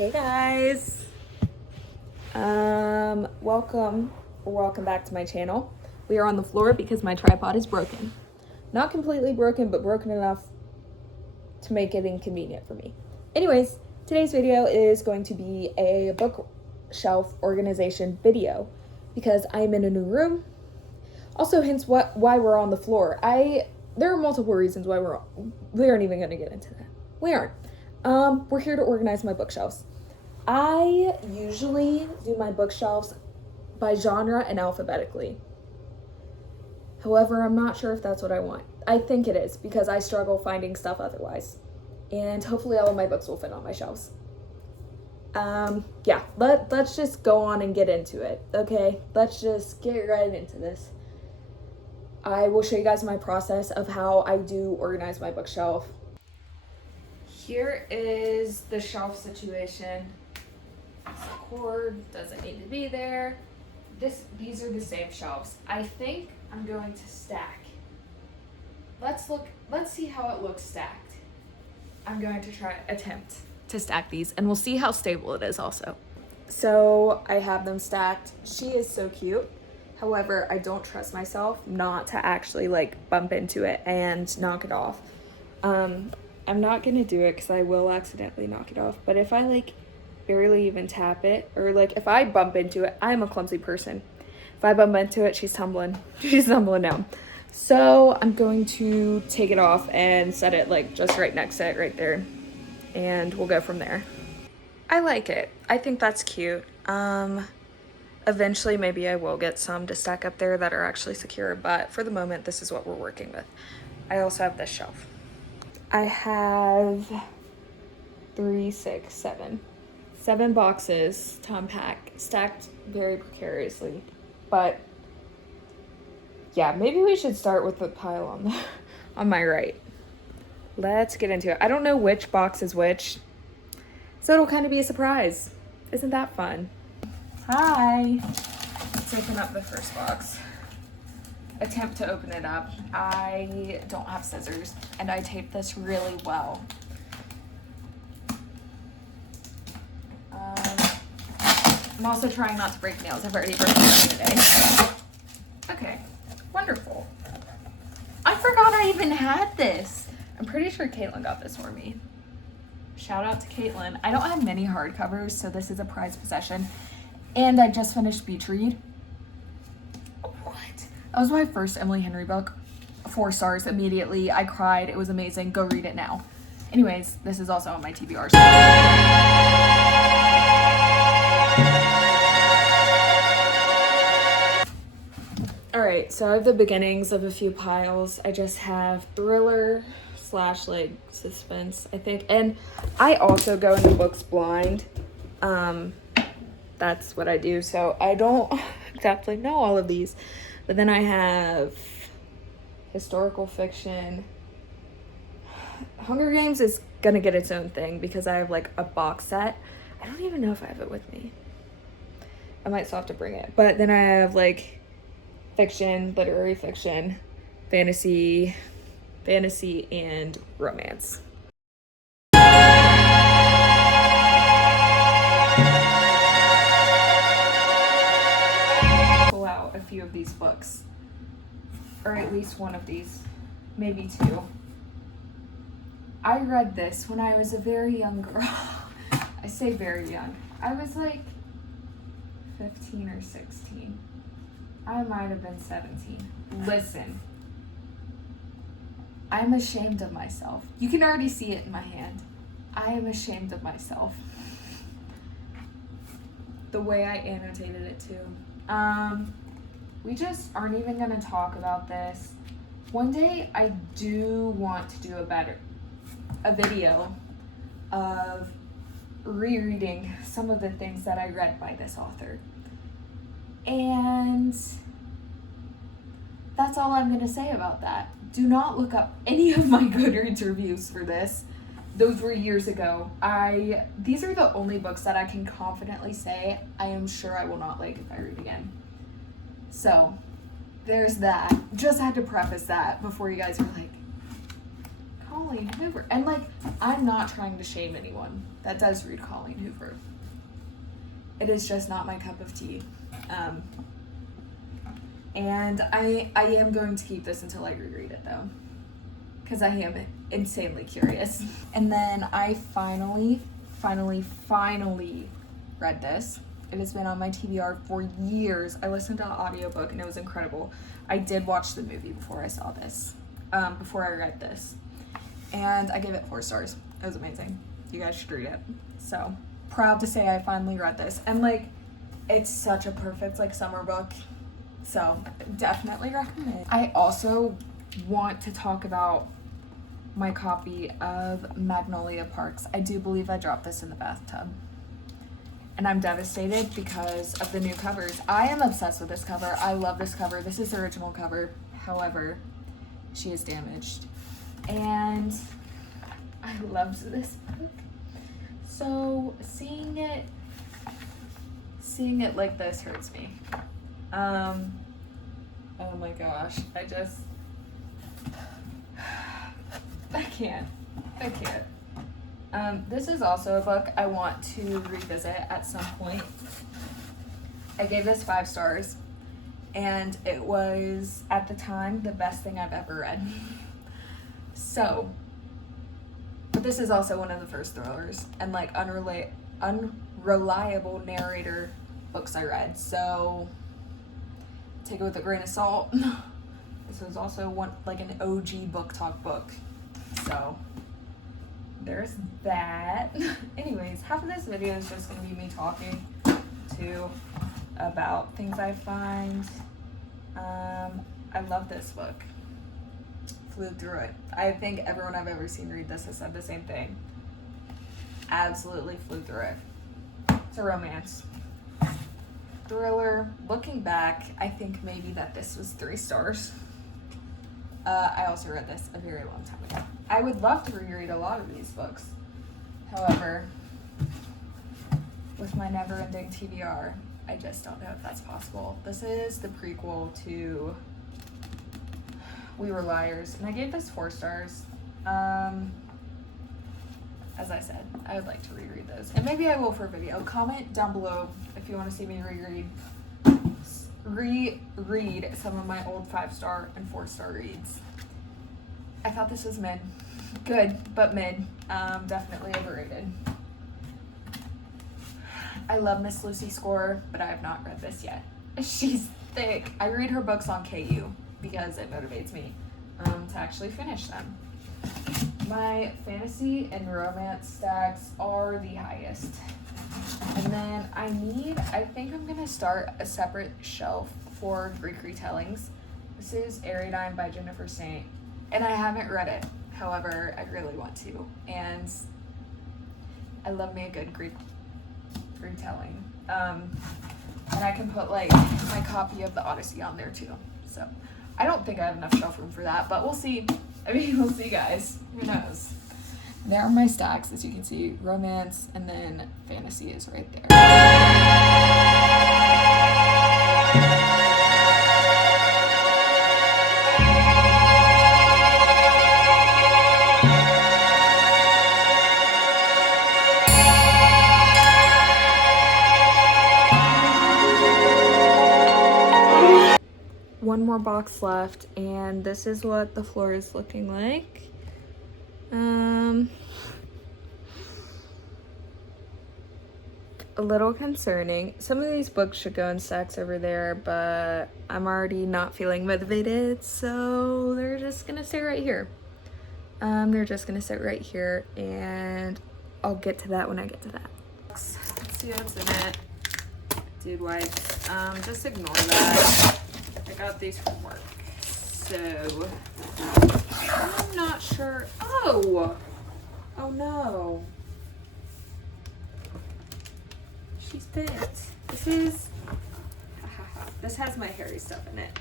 Hey guys, welcome back to my channel. We are on the floor because my tripod is broken. Not completely broken, but broken enough to make it inconvenient for me. Anyways, today's video is going to be a bookshelf organization video because I'm in a new room. Also, hence why we're on the floor. There are multiple reasons why we aren't even going to get into that. We aren't. We're here to organize my bookshelves. I usually do my bookshelves by genre and alphabetically. However, I'm not sure if that's what I want. I think it is because I struggle finding stuff otherwise. And hopefully all of my books will fit on my shelves. Yeah, let's just go on and get into it, okay? Let's just get right into this. I will show you guys my process of how I do organize my bookshelf. Here is the shelf situation. This cord doesn't need to be there. These are the same shelves. I think I'm going to stack. Let's see how it looks stacked. I'm going to attempt to stack these and we'll see how stable it is also. So I have them stacked. She is so cute. However, I don't trust myself not to actually bump into it and knock it off. I'm not gonna do it because I will accidentally knock it off. But if I barely even tap it, or if I bump into it, I'm a clumsy person. If I bump into it, she's tumbling. She's tumbling down. So I'm going to take it off and set it just right next to it right there. And we'll go from there. I like it. I think that's cute. Eventually maybe I will get some to stack up there that are actually secure, but for the moment, this is what we're working with. I also have this shelf. I have 7 boxes to unpack, stacked very precariously. But yeah, maybe we should start with the pile on my right. Let's get into it. I don't know which box is which, so it'll kind of be a surprise. Isn't that fun? Hi. Let's open up the first box. Attempt to open it up. I don't have scissors and I taped this really well. I'm also trying not to break nails. I've already broken nails today. Okay, wonderful. I forgot I even had this. I'm pretty sure Caitlin got this for me. Shout out to Caitlin. I don't have many hardcovers, so this is a prized possession. And I just finished Beach Read. That was my first Emily Henry book. 4 stars immediately. I cried. It was amazing. Go read it now. Anyways, this is also on my TBR. Alright, so I have the beginnings of a few piles. I just have thriller / suspense, I think. And I also go into books blind. That's what I do. So I don't exactly know all of these. But then I have historical fiction. Hunger Games is gonna get its own thing because I have a box set. I don't even know if I have it with me. I might still have to bring it. But then I have fiction, literary fiction, fantasy, and romance. A few of these books, or at least one of these, maybe 2. I read this when I was a very young girl. I say very young. I was 15 or 16. I might have been 17. Listen, I'm ashamed of myself. You can already see it in my hand. I am ashamed of myself. The way I annotated it too. We just aren't even going to talk about this. One day I do want to do a video of rereading some of the things that I read by this author. And that's all I'm going to say about that. Do not look up any of my Goodreads reviews for this. Those were years ago. These are the only books that I can confidently say I am sure I will not like if I read again. So, there's that. Just had to preface that before you guys are Colleen, move her. And I'm not trying to shame anyone. that does read Colleen Hoover. It is just not my cup of tea. And I am going to keep this until I reread it though, because I am insanely curious. And then I finally read this. It has been on my TBR for years. I listened to the audiobook and it was incredible. I did watch the movie before I saw this, before I read this. And I gave it 4 stars. It was amazing. You guys should read it. So proud to say I finally read this. And like, it's such a perfect like summer book. So definitely recommend. I also want to talk about my copy of Magnolia Parks. I do believe I dropped this in the bathtub. And I'm devastated because of the new covers. I am obsessed with this cover. I love this cover. This is the original cover. However, she is damaged. And I loved this book. So seeing it like this hurts me. Oh my gosh. I can't. This is also a book I want to revisit at some point. I gave this 5 stars, and it was, at the time, the best thing I've ever read. So, but this is also one of the first thrillers and like unreliable narrator books I read, so take it with a grain of salt. This was also one like an OG book talk book, so there's that. Anyways, half of this video is just gonna be me talking about things I find. I love this book. Flew through it. I think everyone I've ever seen read this has said the same thing. Absolutely flew through it. It's a romance. Thriller. Looking back, I think maybe that this was 3 stars. I also read this a very long time ago. I would love to reread a lot of these books. However, with my never-ending TBR, I just don't know if that's possible. This is the prequel to We Were Liars, and I gave this 4 stars. As I said, I would like to reread those, and maybe I will for a video. Comment down below if you want to see me reread some of my old 5-star and 4-star reads. I thought this was mid. Good, but mid. Definitely overrated. I love Miss Lucy Score, but I have not read this yet. She's thick. I read her books on KU because it motivates me to actually finish them. My fantasy and romance stacks are the highest. And then I think I'm gonna start a separate shelf for Greek retellings. This is Ariadne by Jennifer Saint, and I haven't read it. However, I really want to, and I love me a good Greek retelling. And I can put like my copy of the Odyssey on there too. So I don't think I have enough shelf room for that, but we'll see. I mean, we'll see, guys. Who knows? There are my stacks, as you can see. Romance, and then fantasy is right there. One more box left, and this is what the floor is looking like. A little concerning. Some of these books should go in stacks over there, but I'm already not feeling motivated, so they're just gonna stay right here. They're just gonna sit right here, and I'll get to that when I get to that. Let's see what's in it. Dude wipes. Just ignore that. I got these from work, so I'm not sure. Oh no. She's bent. This has my hairy stuff in it.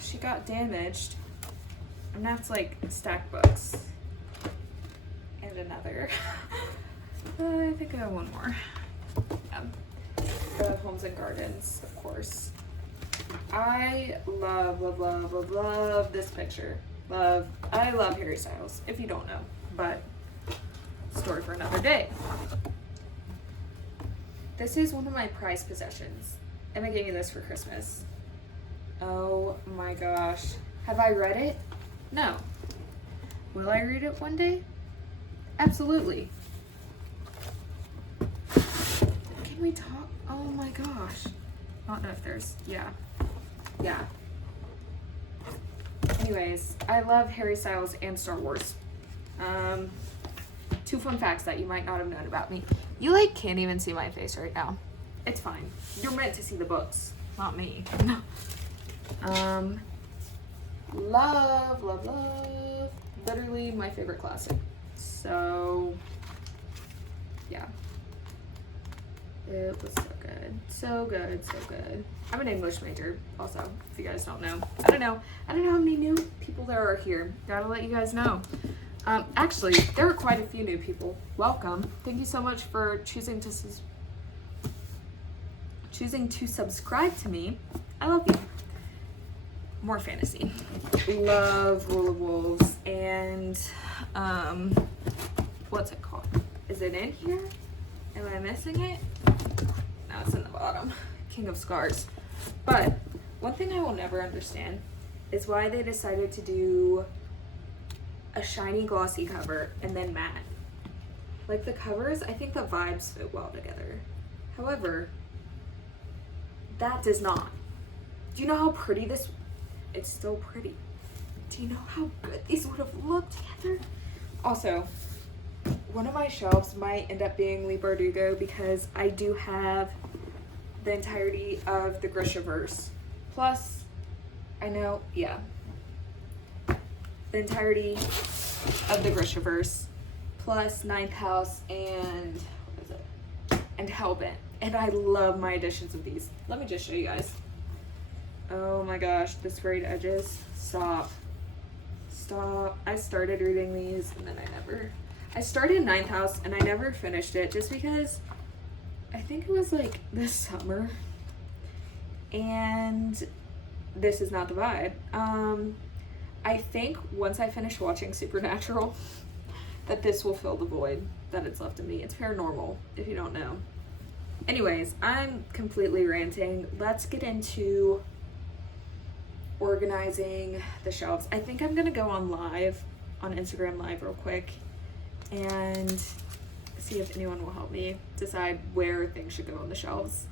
She got damaged, and that's like stack books. And another. I think I have one more. The Homes and Gardens, of course. I love this picture. I love Harry Styles, if you don't know, but story for another day. This is one of my prized possessions. Emma gave me this for Christmas. Oh my gosh. Have I read it? No. Will I read it one day? Absolutely. Can we talk? Oh my gosh. I don't know if there's, yeah. Anyways, I love Harry Styles and Star Wars. 2 fun facts that you might not have known about me. You like can't even see my face right now. It's fine. You're meant to see the books, not me. Love. Literally my favorite classic. So, yeah. It was so good. I'm an English major, also, if you guys don't know. I don't know how many new people there are here. Gotta let you guys know. Actually, there are quite a few new people. Welcome. Thank you so much for choosing to subscribe to me. I love you. More fantasy. Love Rule of Wolves and what's it called? Is it in here? Am I missing it? No, it's in the bottom. King of Scars. But one thing I will never understand is why they decided to do a shiny glossy cover and then matte. Like the covers, I think the vibes fit well together. However, that does not. Do you know how pretty this? It's still pretty. Do you know how good these would have looked together? Also, one of my shelves might end up being Lee Bardugo because I do have the entirety of the Grishaverse. Plus, I know, yeah. The entirety of the Grishaverse. Plus Ninth House and, what is it? And Hellbent. And I love my editions of these. Let me just show you guys. Oh my gosh, the sprayed edges. Stop. I started reading these and then I started Ninth House and I never finished it just because I think it was like this summer and this is not the vibe. I think once I finish watching Supernatural that this will fill the void that it's left in me. It's paranormal, if you don't know. Anyways, I'm completely ranting. Let's get into organizing the shelves. I think I'm gonna go on Instagram live real quick and see if anyone will help me decide where things should go on the shelves.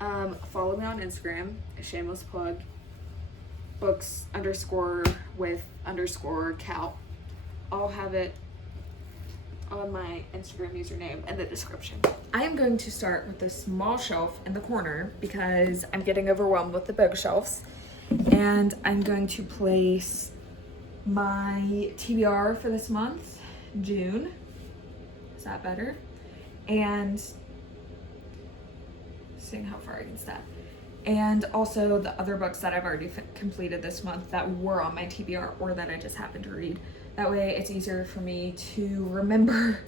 Follow me on Instagram, a shameless plug, books_with_cal. I'll have it on my Instagram username in the description. I am going to start with this small shelf in the corner because I'm getting overwhelmed with the bookshelves. And I'm going to place my TBR for this month, June. Is that better? And seeing how far I can step. And also the other books that I've already completed this month that were on my TBR or that I just happened to read. That way it's easier for me to remember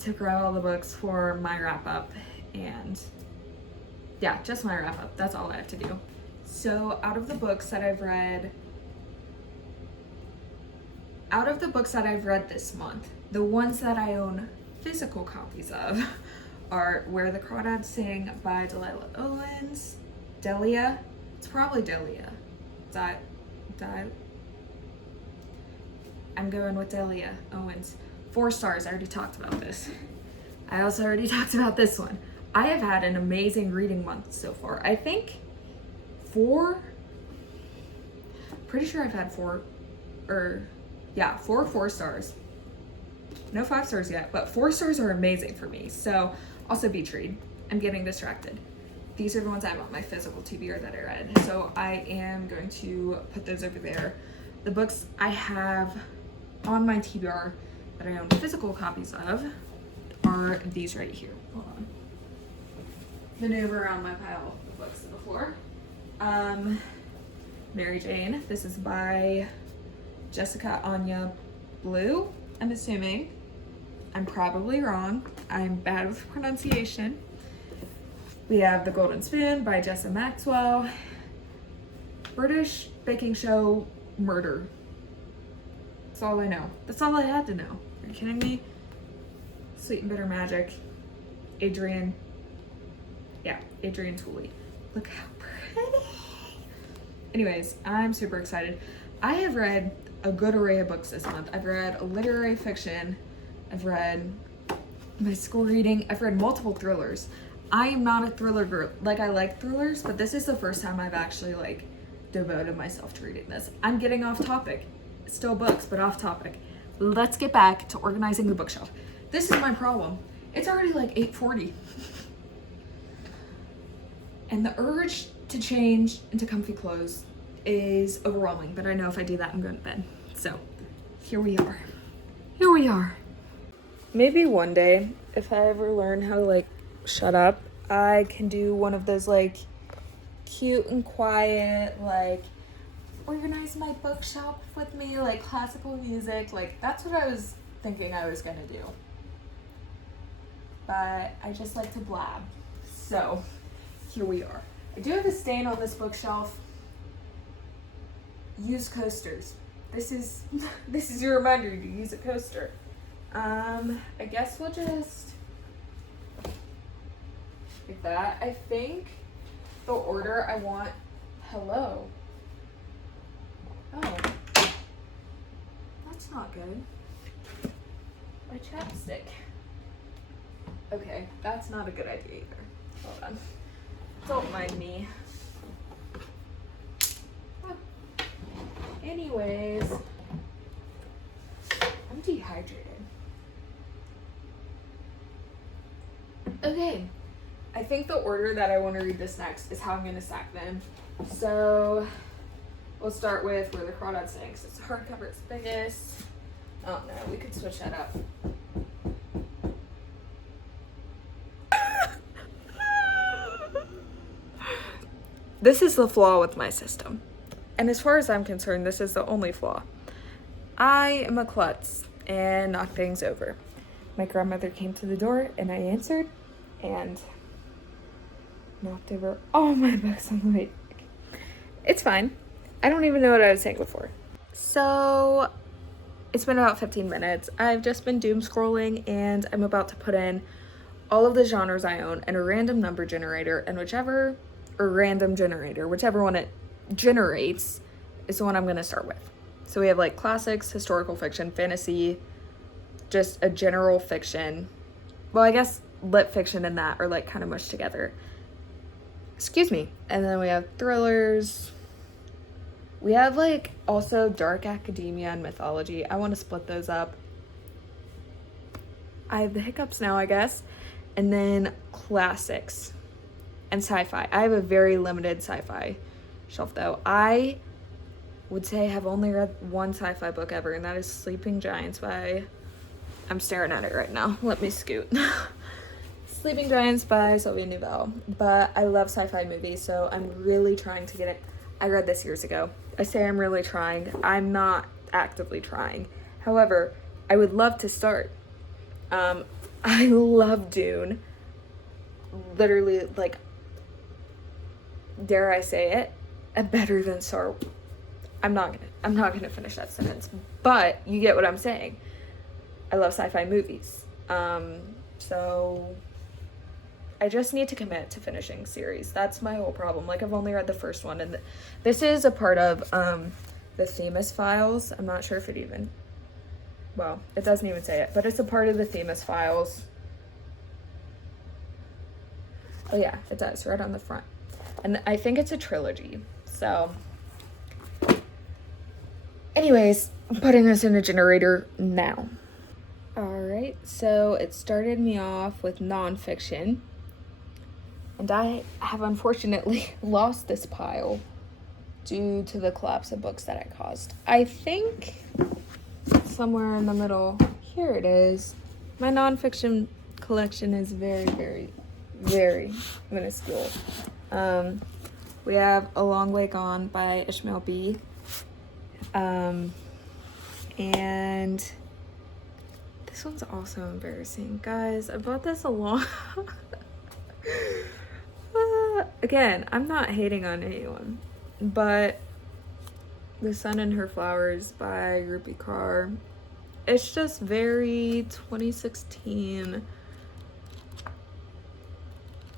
to grab all the books for my wrap up. And yeah, just my wrap up. That's all I have to do. So out of the books that I've read this month, the ones that I own physical copies of are Where the Crawdads Sing by Delilah Owens, Delia, it's probably Delia, I'm going with Delia Owens. 4 stars, I already talked about this. I also already talked about this one. I have had an amazing reading month so far. I think 4, pretty sure I've had 4 4 stars. No 5 stars yet, but 4 stars are amazing for me. So also Beach Read. I'm getting distracted. These are the ones I have on my physical TBR that I read. So I am going to put those over there. The books I have on my TBR that I own physical copies of are these right here. Hold on. Maneuver around my pile of books on the floor. Mary Jane. This is by Jessica Anya Blue, I'm assuming. I'm probably wrong. I'm bad with pronunciation. We have The Golden Spoon by Jessa Maxwell. British Baking Show Murder. That's all I know. That's all I had to know. Are you kidding me? Sweet and Bitter Magic, Adrian Tooley. Look how pretty. Anyways, I'm super excited. I have read a good array of books this month. I've read literary fiction, I've read my school reading, I've read multiple thrillers. I am not a thriller girl. Like, I like thrillers, but this is the first time I've actually like devoted myself to reading this. I'm getting off topic. Still books, but off topic. Let's get back to organizing the bookshelf. This is my problem. It's already like 8:40. And the urge to change into comfy clothes is overwhelming, but I know if I do that, I'm going to bed. So here we are. Here we are. Maybe one day, if I ever learn how to like shut up, I can do one of those like cute and quiet, like organize my bookshelf with me, like classical music. Like, that's what I was thinking I was gonna do. But I just like to blab. So here we are. I do have a stain on this bookshelf. Use coasters. This is your reminder to use a coaster. I guess we'll just like that. I think the order I want, hello. Oh, that's not good. My chapstick. Okay, that's not a good idea either. Hold on. Don't mind me. Oh. Anyways, I'm dehydrated. Okay, I think the order that I want to read this next is how I'm going to stack them. So we'll start with Where the Crawdads Sing. It's hardcover, it's biggest. Oh no, we could switch that up. This is the flaw with my system. And as far as I'm concerned, this is the only flaw. I am a klutz and knock things over. My grandmother came to the door and I answered and knocked over all my books on the way. It's fine. I don't even know what I was saying before. So it's been about 15 minutes. I've just been doom scrolling and I'm about to put in all of the genres I own and a random number generator, and whichever one it generates is the one I'm gonna start with. So we have like classics, historical fiction, fantasy, just a general fiction. Well, I guess lit fiction and that are like kind of mushed together. Excuse me. And then we have thrillers. We have like also dark academia and mythology. I want to split those up. I have the hiccups now, I guess. And then classics and sci-fi. I have a very limited sci-fi shelf though. I would say I have only read one sci-fi book ever, and that is Sleeping Giants by, I'm staring at it right now. Let me scoot. Sleeping Giants by Sylvia Newell. But I love sci-fi movies, so I'm really trying to get it. I read this years ago. I say I'm really trying. I'm not actively trying. However, I would love to start. I love Dune. Literally, like, dare I say it, better than Star. I'm not gonna finish that sentence, but you get what I'm saying. I love sci-fi movies. So I just need to commit to finishing series. That's my whole problem. Like, I've only read the first one, and this is a part of the Themis Files. I'm not sure if it even, well, it doesn't even say it, but it's a part of the Themis Files. Oh yeah, it does, right on the front. And I think it's a trilogy. So anyways, I'm putting this in a generator now. All right, so it started me off with nonfiction. And I have unfortunately lost this pile due to the collapse of books that I caused. I think somewhere in the middle, here it is. My nonfiction collection is very, very, very minuscule. We have A Long Way Gone by Ishmael B. And this one's also embarrassing. Guys, I bought this a long... Again, I'm not hating on anyone, but The Sun and Her Flowers by Rupi Kaur. It's just very 2016.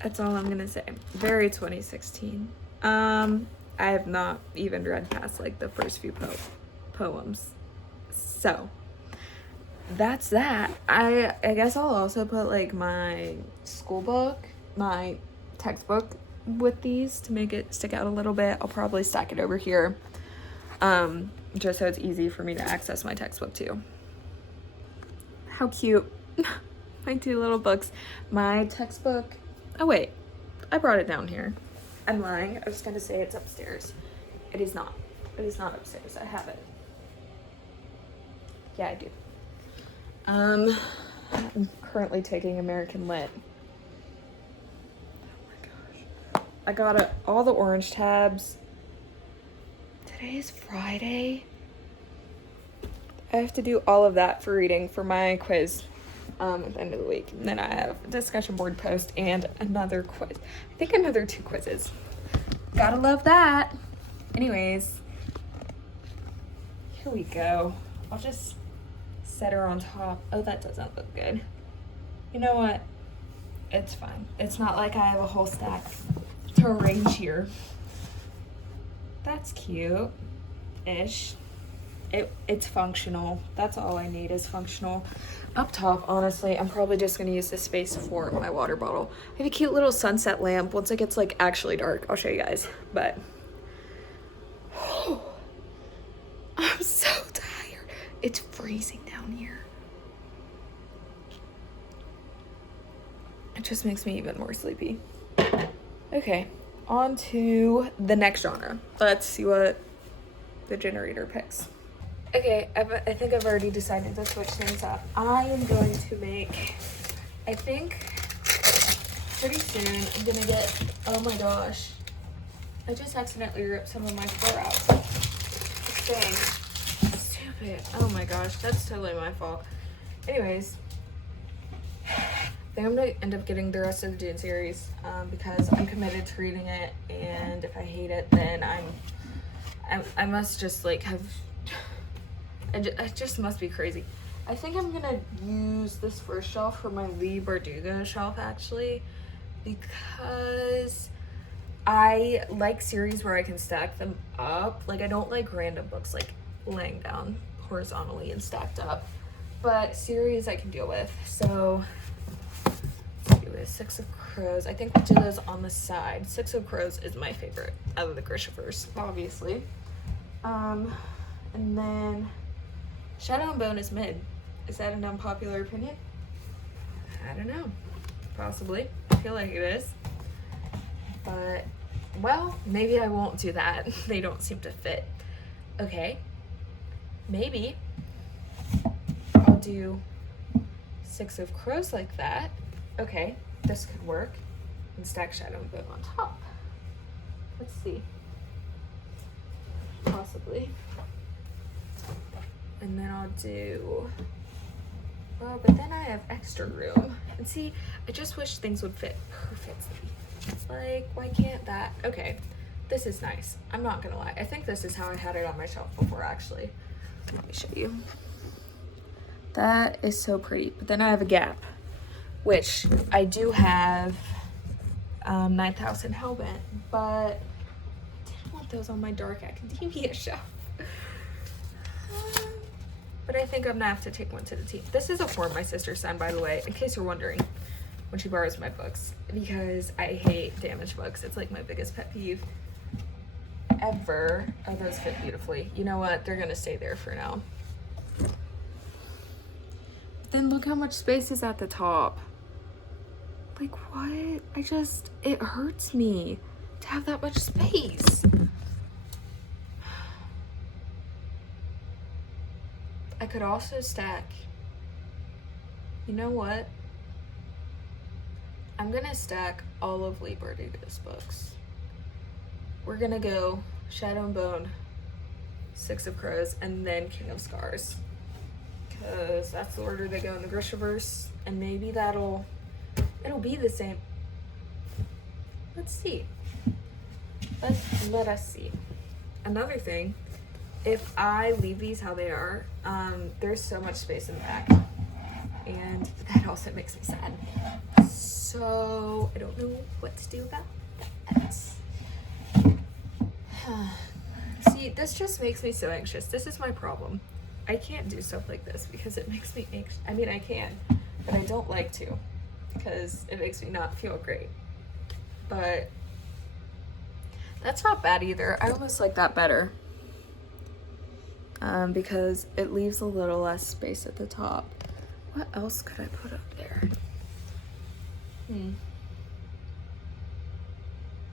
That's all I'm gonna say. Very 2016. I have not even read past like the first few poems. So that's that. I guess I'll also put like my school book, my textbook with these to make it stick out a little bit. I'll probably stack it over here. Just so it's easy for me to access my textbook too. How cute. My two little books. My textbook. Oh wait, I brought it down here. I'm lying. I was gonna say it's upstairs. It is not. It is not upstairs. I have it. Yeah, I do. I'm currently taking American Lit. Oh my gosh. I got all the orange tabs. Today is Friday. I have to do all of that for reading for my quiz at the end of the week. And then I have a discussion board post and another quiz. I think another 2 quizzes. Gotta love that. Anyways, here we go. I'll just set her on top. Oh, that doesn't look good. You know what? It's fine. It's not like I have a whole stack to arrange here. That's cute-ish. It's functional. That's all I need is functional. Up top, honestly, I'm probably just gonna use this space for my water bottle. I have a cute little sunset lamp. Once it gets like actually dark, I'll show you guys. But I'm so tired. It's freezing down here. It just makes me even more sleepy. Okay, on to the next genre. Let's see what the generator picks. Okay, I think I've already decided to switch things up. I am going to make, I think pretty soon I'm gonna get, oh my gosh. I just accidentally ripped some of my fur out. Dang, stupid. Oh my gosh, that's totally my fault. Anyways, I think I'm gonna end up getting the rest of the Dune series because I'm committed to reading it, and if I hate it, then I must just like have, it just must be crazy. I think I'm gonna use this first shelf for my Lee Bardugo shelf actually, because I like series where I can stack them up. Like I don't like random books like laying down horizontally and stacked up, but series I can deal with. So let's do it. 6 of Crows. I think we'll do those on the side. 6 of Crows is my favorite out of the Grishivers, obviously. And then Shadow and Bone is mid. Is that an unpopular opinion? I don't know. Possibly. I feel like it is. But, well, maybe I won't do that. They don't seem to fit. Okay. Maybe I'll do 6 of Crows like that. Okay, this could work. And stack Shadow and Bone on top. Let's see. Possibly. And then I'll do, well, but then I have extra room. And see, I just wish things would fit perfectly. Like, why can't that? Okay, this is nice. I'm not gonna lie. I think this is how I had it on my shelf before, actually. Let me show you. That is so pretty. But then I have a gap, which I do have 9,000 Hellbent, but I didn't want those on my Dark Academia shelf. But I think I'm gonna have to take one to the team. This is a form my sister signed, by the way, in case you're wondering, when she borrows my books, because I hate damaged books. It's like my biggest pet peeve ever. Oh, those fit beautifully. You know what? They're gonna stay there for now. Then look how much space is at the top. Like what? It hurts me to have that much space. I could also stack, you know what? I'm gonna stack all of Lee Bardugo's books. We're gonna go Shadow and Bone, 6 of Crows, and then King of Scars. Because that's the order they go in the Grishaverse, and maybe it'll be the same. Let's see. Let us see. Another thing if I leave these how they are, there's so much space in the back, and that also makes me sad. So I don't know what to do about that. See, this just makes me so anxious. This is my problem. I can't do stuff like this because it makes me anxious. I mean, I can, but I don't like to because it makes me not feel great. But that's not bad either. I almost like that better. Because it leaves a little less space at the top. What else could I put up there?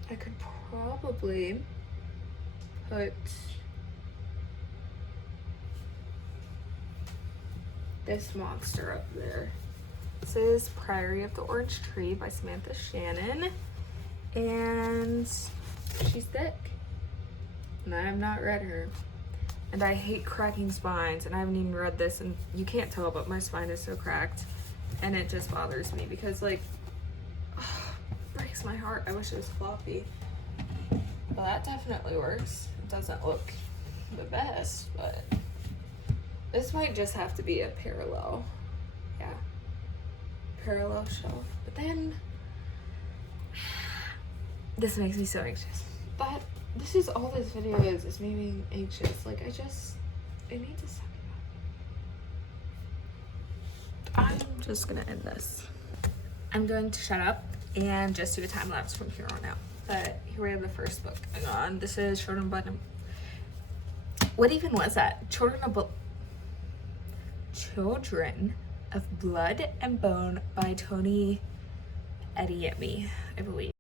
I could probably put this monster up there. This is Priory of the Orange Tree by Samantha Shannon. And she's thick. And I have not read her. And I hate cracking spines, and I haven't even read this, and you can't tell, but my spine is so cracked, and it just bothers me because, like, breaks my heart. I wish it was floppy. Well, that definitely works. It doesn't look the best, but this might just have to be a parallel. Yeah. Parallel shelf. But then, this makes me so anxious. But this is all this video is me being anxious. Like, I need to suck it up. I'm just gonna end this. I'm going to shut up and just do a time lapse from here on out. But here we have the first book going on. This is Children of Blood and... What even was that? Children of Blood and Bone by Tony Adeyemi, I believe.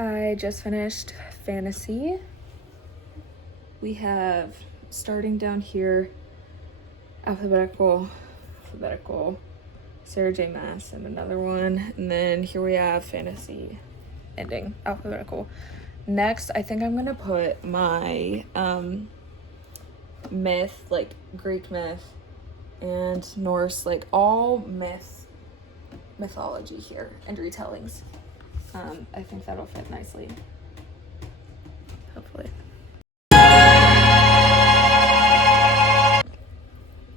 I just finished fantasy. We have, starting down here, alphabetical, Sarah J. Maas, and another one. And then here we have fantasy ending, alphabetical. Next, I think I'm gonna put my myth, like Greek myth and Norse, like all mythology here and retellings. I think that'll fit nicely. Hopefully.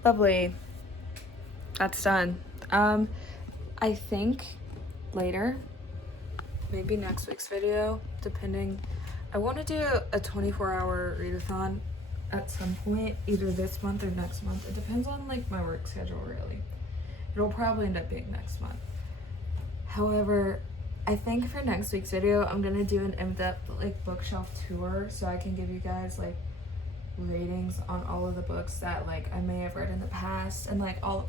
Lovely. That's done. I think later, maybe next week's video, depending. I want to do a 24-hour readathon at some point, either this month or next month. It depends on like my work schedule, really. It'll probably end up being next month. However, I think for next week's video, I'm gonna do an in-depth like bookshelf tour so I can give you guys like ratings on all of the books that like I may have read in the past, and like all,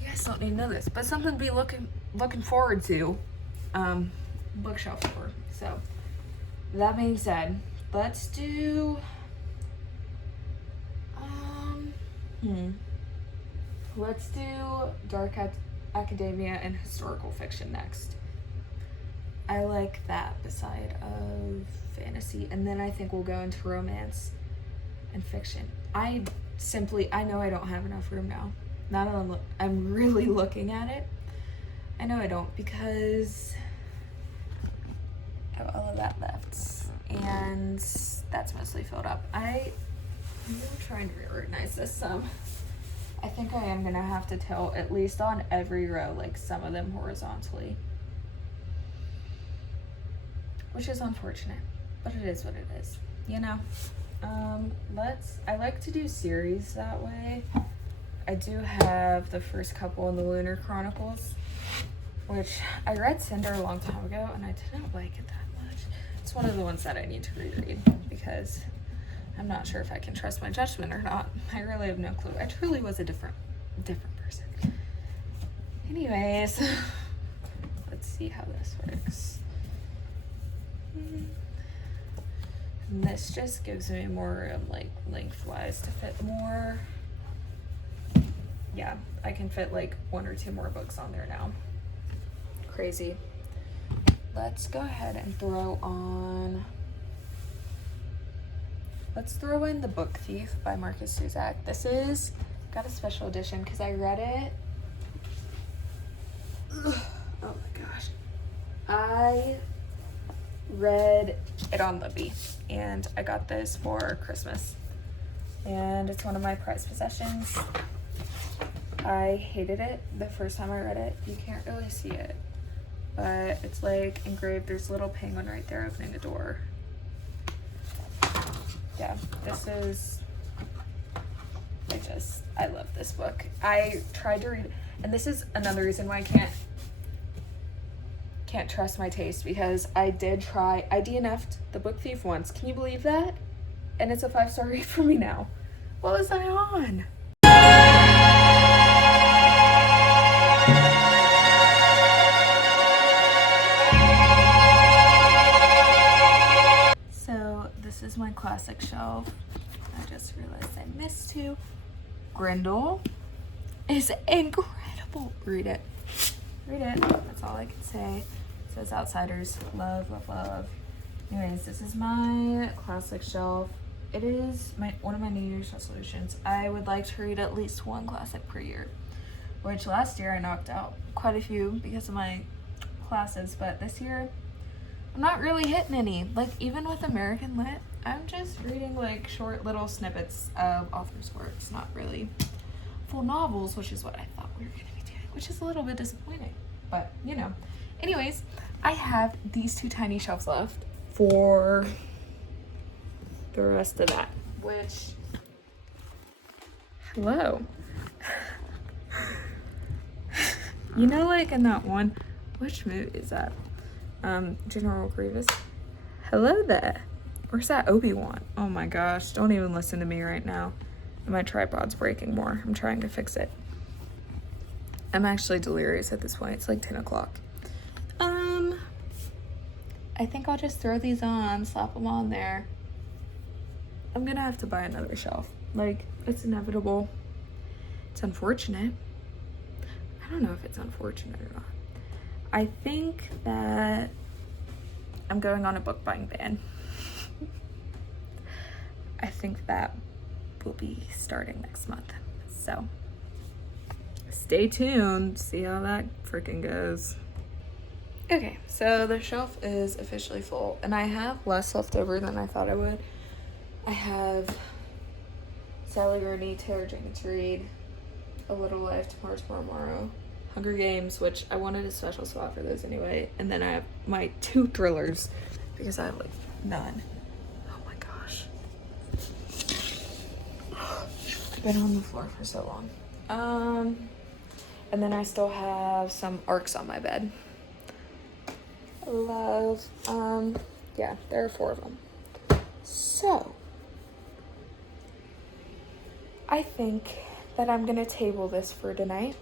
you guys don't need to know this, but something to be looking forward to. Bookshelf tour. So that being said, let's do let's do dark academia and historical fiction next. I like that beside of fantasy, and then I think we'll go into romance and fiction. I know I don't have enough room now. Now that I'm really looking at it, I know I don't, because I have all of that left, and that's mostly filled up. I'm trying to reorganize this some. I think I am gonna have to tilt at least on every row, like some of them horizontally, which is unfortunate, but it is what it is, you know? I like to do series that way. I do have the first couple in the Lunar Chronicles, which I read Cinder a long time ago, and I didn't like it that much. It's one of the ones that I need to reread, because I'm not sure if I can trust my judgment or not. I really have no clue. I truly was a different person. Anyways, let's see how this works. And this just gives me more room, like lengthwise, to fit more. yeah, I can fit like 1 or 2 more books on there now. Crazy. Let's go ahead and let's throw in The Book Thief by Marcus Zusak. This is got a special edition because I read it. Ugh, oh my gosh. I read it on Libby and I got this for Christmas. And it's one of my prized possessions. I hated it the first time I read it. You can't really see it, but it's like engraved. There's a little penguin right there opening a door. Yeah, this is, I love this book. I tried to read, and this is another reason why I can't trust my taste, because I DNF'd The Book Thief once. Can you believe that? And it's a 5-star read for me now. What was I on? So this is my classic shelf. I just realized I missed 2. Grendel is incredible. Read it. Read it. That's all I can say. It says Outsiders. Love, love, love. Anyways, this is my classic shelf. It is one of my New Year's resolutions. I would like to read at least 1 classic per year, which last year I knocked out quite a few because of my classes, but this year I'm not really hitting any. Like, even with American Lit, I'm just reading like short little snippets of authors' works, not really full novels, which is what I thought we were gonna be doing, which is a little bit disappointing, but you know. Anyways, I have these 2 tiny shelves left for the rest of that, which, hello. You know, like in that one, which movie is that? General Grievous. Hello there. Where's that Obi-Wan? Oh my gosh, don't even listen to me right now. My tripod's breaking more. I'm trying to fix it. I'm actually delirious at this point. It's like 10 o'clock. I think I'll just throw these on, slap them on there. I'm gonna have to buy another shelf. Like, it's inevitable. It's unfortunate. I don't know if it's unfortunate or not. I think that I'm going on a book buying ban. I think that will be starting next month. So stay tuned, see how that freaking goes. Okay, so the shelf is officially full, and I have less left over than I thought I would. I have Sally Rooney, Taylor Jenkins Reid, A Little Life, Tomorrow, Hunger Games, which I wanted a special spot for those anyway, and then I have my 2 thrillers, because I have like none. Oh my gosh. I've been on the floor for so long. And then I still have some ARCs on my bed. Love, yeah, there are 4 of them. So, I think that I'm gonna table this for tonight.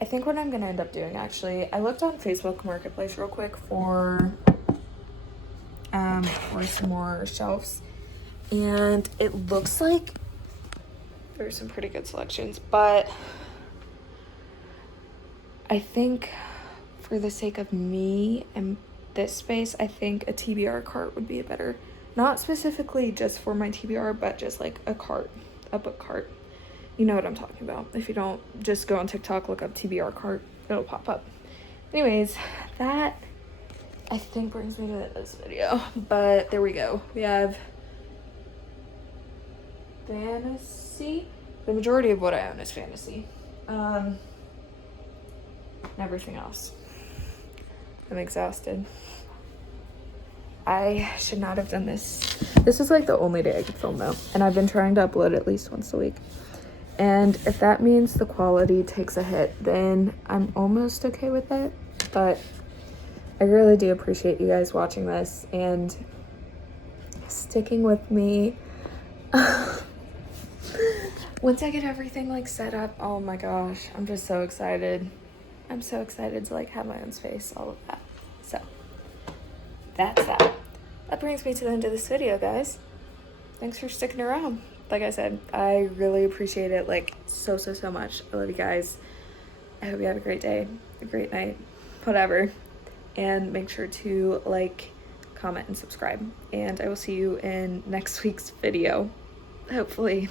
I think what I'm gonna end up doing, actually, I looked on Facebook Marketplace real quick for some more shelves, and it looks like there's some pretty good selections, but I think for the sake of me and this space, I think a TBR cart would be a better, not specifically just for my TBR, but just like a cart, a book cart. You know what I'm talking about. If you don't, just go on TikTok, look up TBR cart, it'll pop up. Anyways, that I think brings me to this video, but there we go. We have fantasy. The majority of what I own is fantasy. And everything else. I'm exhausted. I should not have done this. This is like the only day I could film though, and I've been trying to upload at least once a week. And if that means the quality takes a hit, then I'm almost okay with it. But I really do appreciate you guys watching this and sticking with me. Once I get everything like set up, oh my gosh, I'm just so excited. I'm so excited to like have my own space, all of that. So that's that. That brings me to the end of this video, guys. Thanks for sticking around. like I said, I really appreciate it, like, so much. I love you guys. I hope you have a great day, a great night, whatever. And make sure to like, comment, and subscribe. And I will see you in next week's video, hopefully.